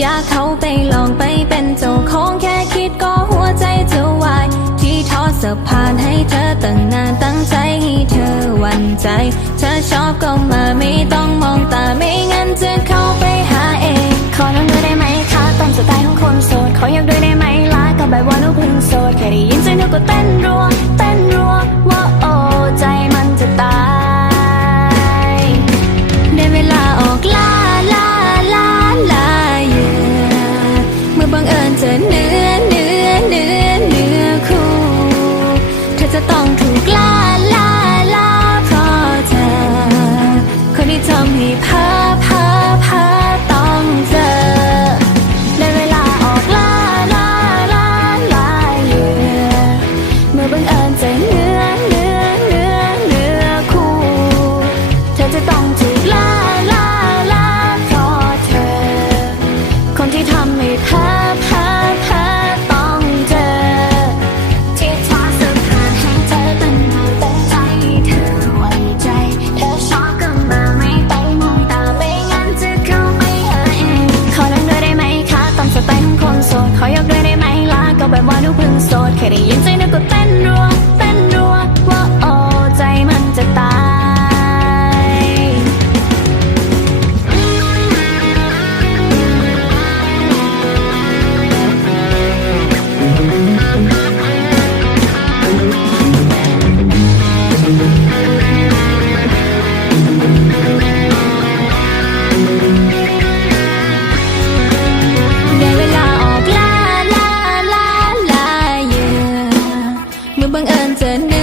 อยากเขาไปลองไปเป็นเจ้าของแค่คิดก็หัวใจจะวาย ที่ทอเสื้อผ้านให้เธอตั้งนานตั้งใจให้เธอวันใจ เธอชอบก็มาไม่ต้องมองตาไม่งั้นจะเข้าไปหาเอง ขอน้องด้วยได้ไหมคะตามสไตล์ของคนโสดขออยากด้วยได้ไหมล่ะก็แบบว่าหนูเพิ่งโสดแค่ได้ยินเสียงหนูก็เต้นรัว พ้อเพ้ internet.